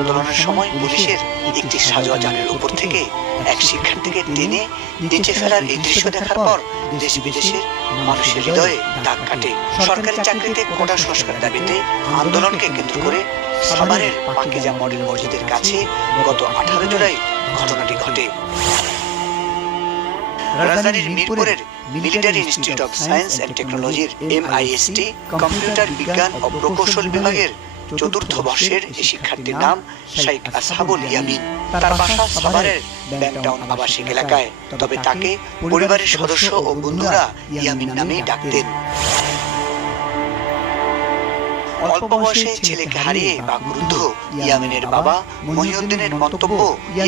আন্দোলনের সময় পুলিশের একটি সাজোয়া যানের উপর থেকে এক শিক্ষার্থীকে টেনে নিচে ফেলার এই দৃশ্য দেখার পর দেশ বিদেশের মানুষের হৃদয়ে দাগ কাটে। সরকারি চাকরিতে কোটা সংস্কার দাবিতে আন্দোলনকে কেন্দ্র করে সাভারের পাকিজা মডেল মসজিদের কাছে গত 18 জুলাই ঘটনাটি ঘটে। রাজধানীর মিরপুরের military institute of science and টেকনোলজির MIST কম্পিউটার বিজ্ঞান ও প্রকৌশল বিভাগের চতুর্থ বর্ষের এই শিক্ষার্থীর নাম শাইখ আসহাবুল ইয়ামিন। তার বাসা সাভারের ব্যাংকটাউন আবাসিক এলাকায়, তবে তাকে পরিবারের সদস্য ও বন্ধুরা ইয়ামিন নামেই ডাকতেন। অল্প বয়সে ছেলেকে হারিয়ে বাকরুদ্ধ ইয়ামিনের বাবা মহিউদ্দিনের মন্তব্য,